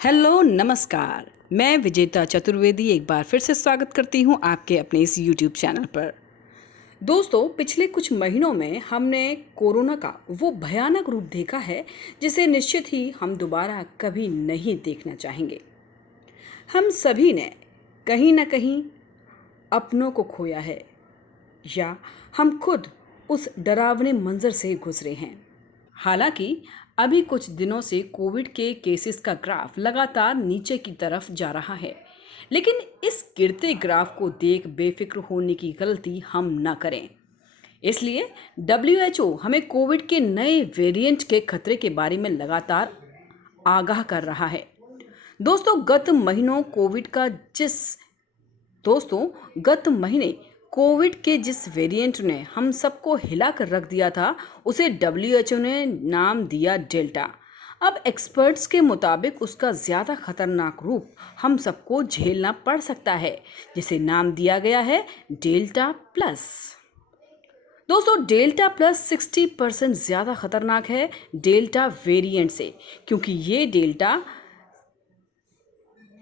Hello नमस्कार। मैं विजेता चतुर्वेदी एक बार फिर से स्वागत करती हूं आपके अपने इस यूट्यूब चैनल पर। दोस्तों, पिछले कुछ महीनों में हमने कोरोना का वो भयानक रूप देखा है जिसे निश्चित ही हम दोबारा कभी नहीं देखना चाहेंगे। हम सभी ने कहीं ना कहीं अपनों को खोया है या हम खुद उस डरावने मंजर से गुजरे हैं। हालांकि अभी कुछ दिनों से कोविड के केसेस का ग्राफ लगातार नीचे की तरफ जा रहा है, लेकिन इस गिरते ग्राफ को देख बेफिक्र होने की गलती हम न करें। इसलिए WHO हमें कोविड के नए वेरिएंट के खतरे के बारे में लगातार आगाह कर रहा है। दोस्तों गत महीने कोविड के जिस वेरिएंट ने हम सबको हिला कर रख दिया था, उसे WHO ने नाम दिया डेल्टा। अब एक्सपर्ट्स के मुताबिक उसका ज़्यादा खतरनाक रूप हम सबको झेलना पड़ सकता है, जिसे नाम दिया गया है डेल्टा प्लस। दोस्तों, डेल्टा प्लस 60% ज़्यादा खतरनाक है डेल्टा वेरिएंट से, क्योंकि ये डेल्टा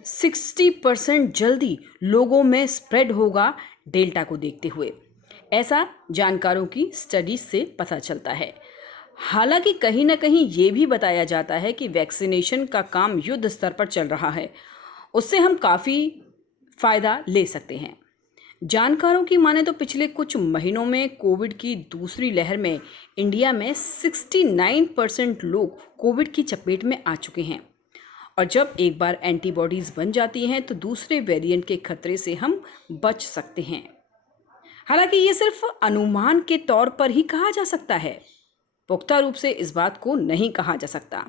60% जल्दी लोगों में स्प्रेड होगा डेल्टा को देखते हुए। ऐसा जानकारों की स्टडीज से पता चलता है। हालांकि कहीं ना कहीं ये भी बताया जाता है कि वैक्सीनेशन का काम युद्ध स्तर पर चल रहा है, उससे हम काफ़ी फ़ायदा ले सकते हैं। जानकारों की माने तो पिछले कुछ महीनों में कोविड की दूसरी लहर में इंडिया में 69% लोग कोविड की चपेट में आ चुके हैं, और जब एक बार एंटीबॉडीज़ बन जाती हैं तो दूसरे वेरिएंट के खतरे से हम बच सकते हैं। हालांकि ये सिर्फ अनुमान के तौर पर ही कहा जा सकता है, पुख्ता रूप से इस बात को नहीं कहा जा सकता।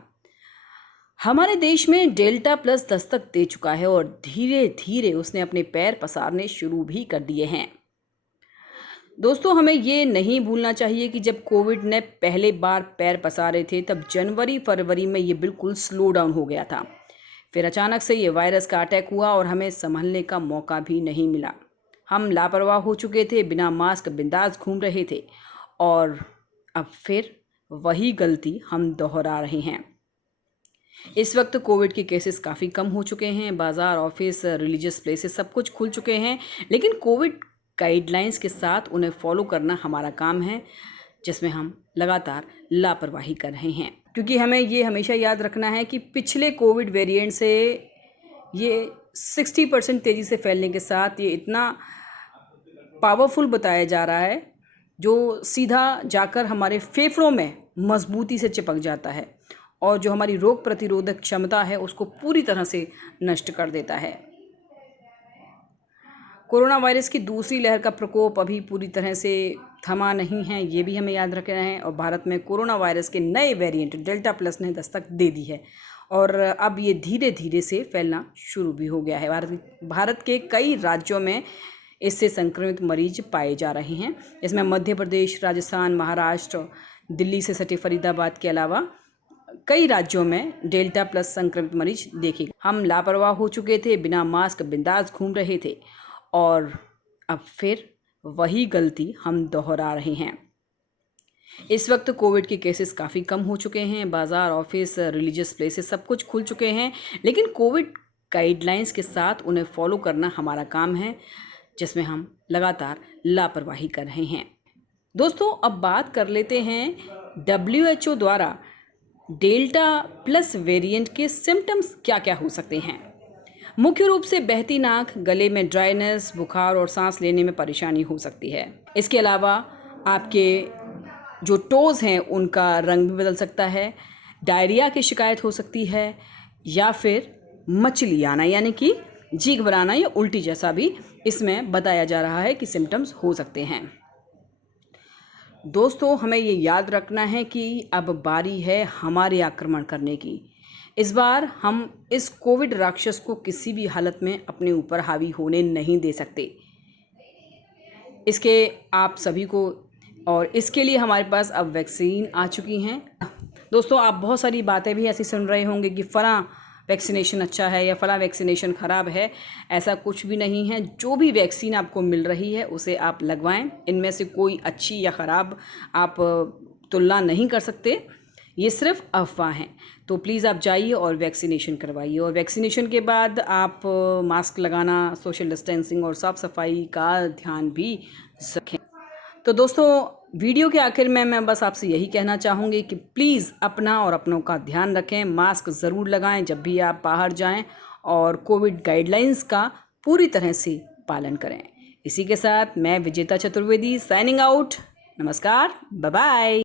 हमारे देश में डेल्टा प्लस दस्तक दे चुका है और धीरे धीरे उसने अपने पैर पसारने शुरू भी कर दिए हैं। दोस्तों, हमें ये नहीं भूलना चाहिए कि जब कोविड ने पहले बार पैर पसारे थे तब जनवरी फरवरी में ये बिल्कुल स्लो डाउन हो गया था। फिर अचानक से ये वायरस का अटैक हुआ और हमें संभलने का मौका भी नहीं मिला। हम लापरवाह हो चुके थे, बिना मास्क बिंदास घूम रहे थे, और अब फिर वही गलती हम दोहरा रहे हैं। इस वक्त कोविड के केसेस काफ़ी कम हो चुके हैं, बाज़ार, ऑफिस, रिलीजियस प्लेसेस सब कुछ खुल चुके हैं, लेकिन कोविड गाइडलाइंस के साथ उन्हें फॉलो करना हमारा काम है, जिसमें हम लगातार लापरवाही कर रहे हैं। क्योंकि हमें ये हमेशा याद रखना है कि पिछले कोविड वेरिएंट से ये 60% तेज़ी से फैलने के साथ ये इतना पावरफुल बताया जा रहा है जो सीधा जाकर हमारे फेफड़ों में मजबूती से चिपक जाता है और जो हमारी रोग प्रतिरोधक क्षमता है उसको पूरी तरह से नष्ट कर देता है। कोरोना वायरस की दूसरी लहर का प्रकोप अभी पूरी तरह से थमा नहीं है, ये भी हमें याद रखना है। और भारत में कोरोना वायरस के नए वेरिएंट डेल्टा प्लस ने दस्तक दे दी है और अब ये धीरे धीरे से फैलना शुरू भी हो गया है। भारत के कई राज्यों में इससे संक्रमित मरीज पाए जा रहे हैं। इसमें मध्य प्रदेश, राजस्थान, महाराष्ट्र, दिल्ली से सटे फरीदाबाद के अलावा कई राज्यों में डेल्टा प्लस संक्रमित मरीज देखे। हम लापरवाह हो चुके थे, बिना मास्क बिंदास घूम रहे थे, और अब फिर वही गलती हम दोहरा रहे हैं। इस वक्त कोविड के केसेस काफ़ी कम हो चुके हैं, बाज़ार, ऑफिस, रिलीजियस प्लेसेस सब कुछ खुल चुके हैं, लेकिन कोविड गाइडलाइंस के साथ उन्हें फॉलो करना हमारा काम है, जिसमें हम लगातार लापरवाही कर रहे हैं। दोस्तों, अब बात कर लेते हैं WHO द्वारा डेल्टा प्लस वेरिएंट के सिम्टम्स क्या क्या हो सकते हैं। मुख्य रूप से बहती नाक, गले में ड्राइनेस, बुखार और सांस लेने में परेशानी हो सकती है। इसके अलावा आपके जो टोज़ हैं उनका रंग भी बदल सकता है, डायरिया की शिकायत हो सकती है, या फिर मचली आना यानी कि जी घबराना या उल्टी जैसा भी इसमें बताया जा रहा है कि सिम्टम्स हो सकते हैं। दोस्तों, हमें ये याद रखना है कि अब बारी है हमारे आक्रमण करने की। इस बार हम इस कोविड राक्षस को किसी भी हालत में अपने ऊपर हावी होने नहीं दे सकते। इसके आप सभी को, और इसके लिए हमारे पास अब वैक्सीन आ चुकी हैं। दोस्तों, आप बहुत सारी बातें भी ऐसी सुन रहे होंगे कि फ़लाँ वैक्सीनेशन अच्छा है या फ़लाँ वैक्सीनेशन ख़राब है। ऐसा कुछ भी नहीं है। जो भी वैक्सीन आपको मिल रही है उसे आप लगवाएं। इनमें से कोई अच्छी या ख़राब आप तुलना नहीं कर सकते। ये सिर्फ अफवाह हैं। तो प्लीज़ आप जाइए और वैक्सीनेशन करवाइए, और वैक्सीनेशन के बाद आप मास्क लगाना, सोशल डिस्टेंसिंग और साफ़ सफाई का ध्यान भी रखें। तो दोस्तों, वीडियो के आखिर में मैं बस आपसे यही कहना चाहूँगी कि प्लीज़ अपना और अपनों का ध्यान रखें, मास्क ज़रूर लगाएं जब भी आप बाहर जाएं, और कोविड गाइडलाइंस का पूरी तरह से पालन करें। इसी के साथ मैं विजेता चतुर्वेदी साइनिंग आउट। नमस्कार, बाय बाय।